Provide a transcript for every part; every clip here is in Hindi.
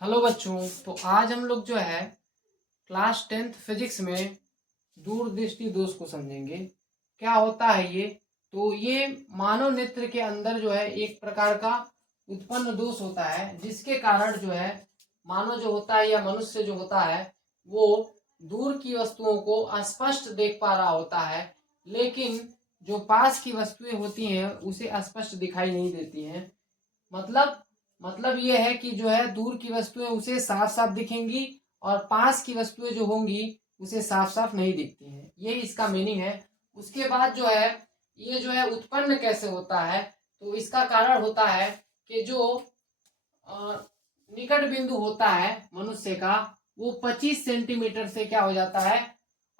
हेलो बच्चों। तो आज हम लोग जो है क्लास 10th फिजिक्स में दूरदृष्टि दोष को समझेंगे। क्या होता है ये? तो ये मानव नेत्र के अंदर जो है एक प्रकार का उत्पन्न दोष होता है, जिसके कारण जो है मानव जो होता है या मनुष्य जो होता है वो दूर की वस्तुओं को स्पष्ट देख पा रहा होता है, लेकिन जो पास की वस्तुएं होती हैं उसे स्पष्ट दिखाई नहीं देती हैं। मतलब ये है कि जो है दूर की वस्तुएं उसे साफ साफ दिखेंगी और पास की वस्तुएं जो होंगी उसे साफ साफ नहीं दिखती हैं। ये इसका मीनिंग है। उसके बाद जो है ये जो है उत्पन्न कैसे होता है? तो इसका कारण होता है कि जो निकट बिंदु होता है मनुष्य का, वो 25 सेंटीमीटर से क्या हो जाता है,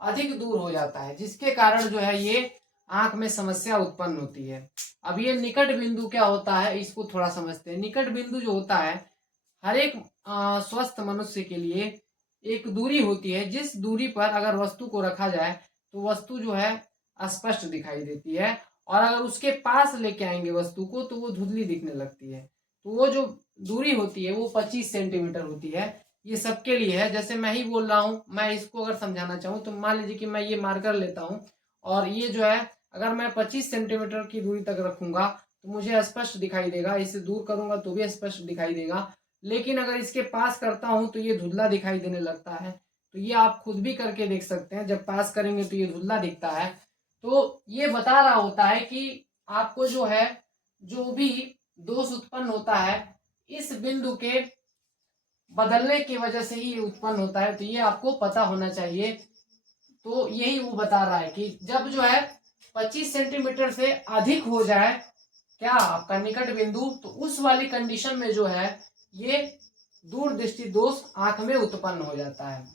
अधिक दूर हो जाता है, जिसके कारण जो है ये आंख में समस्या उत्पन्न होती है। अब ये निकट बिंदु क्या होता है, इसको थोड़ा समझते हैं। निकट बिंदु जो होता है हर एक स्वस्थ मनुष्य के लिए एक दूरी होती है, जिस दूरी पर अगर वस्तु को रखा जाए तो वस्तु जो है स्पष्ट दिखाई देती है, और अगर उसके पास लेके आएंगे वस्तु को तो वो धुंधली दिखने लगती है। तो वो जो दूरी होती है वो 25 सेंटीमीटर होती है। ये सबके लिए है। जैसे मैं ही बोल रहा हूँ, मैं इसको अगर समझाना चाहूँ तो मान लीजिए कि मैं ये मार्कर लेता हूँ, और ये जो है अगर मैं 25 सेंटीमीटर की दूरी तक रखूंगा तो मुझे स्पष्ट दिखाई देगा, इसे दूर करूंगा तो भी स्पष्ट दिखाई देगा। लेकिन अगर इसके पास करता हूं तो ये धुंधला दिखाई देने लगता है। तो ये आप खुद भी करके देख सकते हैं, जब पास करेंगे तो ये धुंधला दिखता है। तो ये बता रहा होता है कि आपको जो है जो भी दोष उत्पन्न होता है इस बिंदु के बदलने की वजह से ही ये उत्पन्न होता है। तो ये आपको पता होना चाहिए। तो यही वो बता रहा है कि जब जो है 25 सेंटीमीटर से अधिक हो जाए क्या आपका निकट बिंदु, तो उस वाली कंडीशन में जो है ये दूर दृष्टि दोष आंख में उत्पन्न हो जाता है।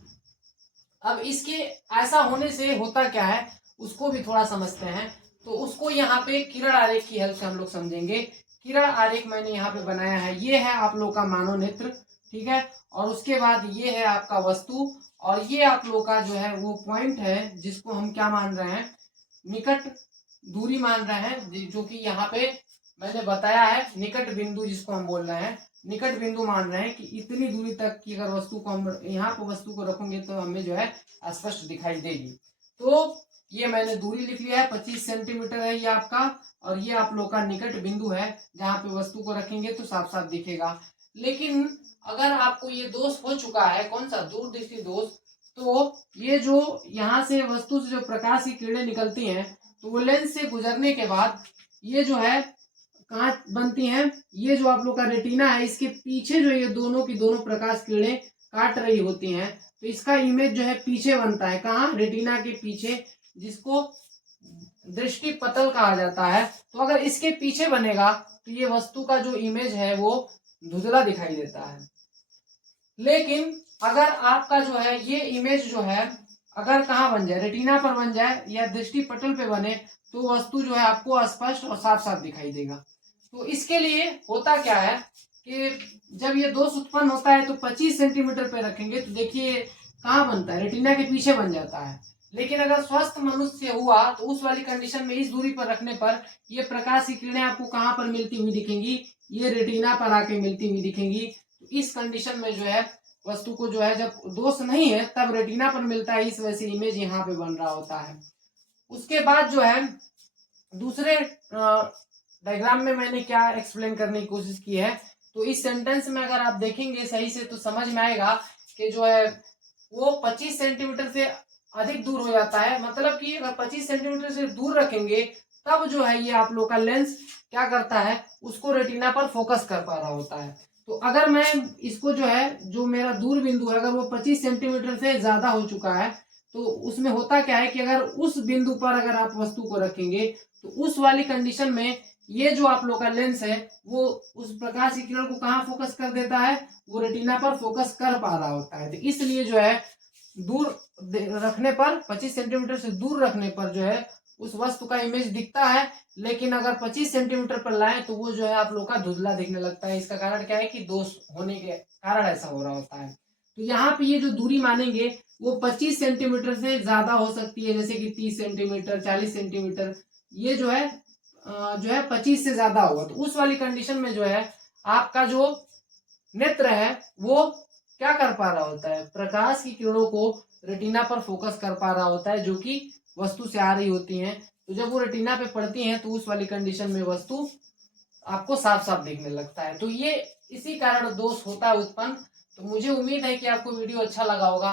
अब इसके ऐसा होने से होता क्या है उसको भी थोड़ा समझते हैं। तो उसको यहाँ पे किरण आरेख की हेल्प से हम लोग समझेंगे। किरण आरेख मैंने यहाँ पे बनाया है। ये है आप लोग का मानव नेत्र, ठीक है। और उसके बाद ये है आपका वस्तु, और ये आप लोग का जो है वो पॉइंट है जिसको हम क्या मान रहे हैं, निकट दूरी मान रहे हैं, जो कि यहाँ पे मैंने बताया है निकट बिंदु जिसको हम बोल रहे हैं। निकट बिंदु मान रहे हैं कि इतनी दूरी तक की अगर वस्तु को हम यहाँ पर वस्तु को रखेंगे तो हमें जो है स्पष्ट दिखाई देगी। तो ये मैंने दूरी लिख लिया है, 25 सेंटीमीटर है ये आपका, और ये आप लोग का निकट बिंदु है जहाँ पे वस्तु को रखेंगे तो साफ साफ दिखेगा। लेकिन अगर आपको ये दोष हो चुका है, कौन सा, दूरदृष्टि दोष, तो ये जो यहाँ से वस्तु से जो प्रकाश की किरणें निकलती हैं तो वो लेंस से गुजरने के बाद ये जो है कहाँ बनती हैं, ये जो आप लोग का रेटिना है इसके पीछे जो ये दोनों की दोनों प्रकाश किरणें काट रही होती हैं, तो इसका इमेज जो है पीछे बनता है। कहाँ? रेटिना के पीछे, जिसको दृष्टि पटल कहा जाता है। तो अगर इसके पीछे बनेगा तो ये वस्तु का जो इमेज है वो धुंधला दिखाई देता है। लेकिन अगर आपका जो है ये इमेज जो है अगर कहाँ बन जाए, रेटिना पर बन जाए या दृष्टि पटल पे बने, तो वस्तु जो है आपको स्पष्ट और साफ साफ दिखाई देगा। तो इसके लिए होता क्या है कि जब ये दोष उत्पन्न होता है तो 25 सेंटीमीटर पे रखेंगे तो देखिए कहाँ बनता है, रेटिना के पीछे बन जाता है। लेकिन अगर स्वस्थ मनुष्य हुआ तो उस वाली कंडीशन में इस दूरी पर रखने पर ये प्रकाश की किरणें आपको कहाँ पर मिलती हुई दिखेंगी, ये रेटिना पर आके मिलती हुई दिखेंगी। तो इस कंडीशन में जो है वस्तु को जो है जब दोष नहीं है तब रेटिना पर मिलता है, इस वजह से इमेज यहाँ पे बन रहा होता है। उसके बाद जो है दूसरे डायग्राम में मैंने क्या एक्सप्लेन करने की कोशिश की है, तो इस सेंटेंस में अगर आप देखेंगे सही से तो समझ में आएगा कि जो है वो 25 सेंटीमीटर से अधिक दूर हो जाता है। मतलब कि अगर 25 सेंटीमीटर से दूर रखेंगे तब जो है ये आप लोग का लेंस क्या करता है, उसको रेटिना पर फोकस कर पा रहा होता है। तो अगर मैं इसको जो है जो मेरा दूर बिंदु है अगर वो 25 सेंटीमीटर से ज्यादा हो चुका है तो उसमें होता क्या है कि अगर उस बिंदु पर अगर आप वस्तु को रखेंगे तो उस वाली कंडीशन में ये जो आप लोग का लेंस है वो उस प्रकाश की किरण को कहाँ फोकस कर देता है, वो रेटिना पर फोकस कर पा रहा होता है। तो इसलिए जो है दूर रखने पर 25 सेंटीमीटर से दूर रखने पर जो है उस वस्तु का इमेज दिखता है, लेकिन अगर 25 सेंटीमीटर पर लाए तो वो जो है आप लोग का धुंधला दिखने लगता है। इसका कारण क्या है कि दोष होने के कारण ऐसा हो रहा होता है। तो यहाँ पे ये जो दूरी मानेंगे वो 25 सेंटीमीटर से ज्यादा हो सकती है, जैसे कि 30 सेंटीमीटर, 40 सेंटीमीटर, ये जो है 25 से ज्यादा होगा। तो उस वाली कंडीशन में जो है आपका जो नेत्र है वो क्या कर पा रहा होता है, प्रकाश की किरणों को रेटिना पर फोकस कर पा रहा होता है जो कि वस्तु से आ रही होती हैं। तो जब वो रेटिना पे पड़ती हैं तो उस वाली कंडीशन में वस्तु आपको साफ साफ दिखने लगता है। तो ये इसी कारण दोष होता है उत्पन्न। तो मुझे उम्मीद है कि आपको वीडियो अच्छा लगा होगा।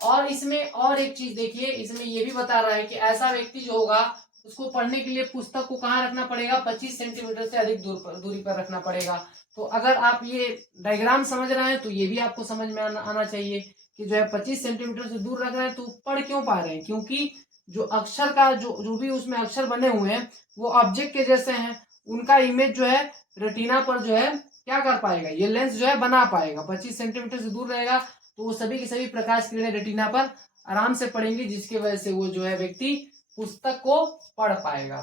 और इसमें और एक चीज देखिए, इसमें ये भी बता रहा है कि ऐसा व्यक्ति जो होगा उसको पढ़ने के लिए पुस्तक को कहाँ रखना पड़ेगा, 25 सेंटीमीटर से अधिक दूरी पर रखना पड़ेगा। तो अगर आप ये डायग्राम समझ रहे हैं तो ये भी आपको समझ में आना चाहिए कि जो है 25 सेंटीमीटर से दूर रख रहे हैं तो पढ़ क्यों पा रहे हैं, क्योंकि जो अक्षर का जो भी उसमें अक्षर बने हुए हैं वो ऑब्जेक्ट के जैसे हैं, उनका इमेज जो है रेटिना पर जो है क्या कर पाएगा, ये लेंस जो है बना पाएगा। 25 सेंटीमीटर से दूर रहेगा तो वो सभी की सभी प्रकाश किरणें रेटिना पर आराम से पड़ेंगी, जिसकी वजह से वो जो है व्यक्ति पुस्तक को पढ़ पाएगा।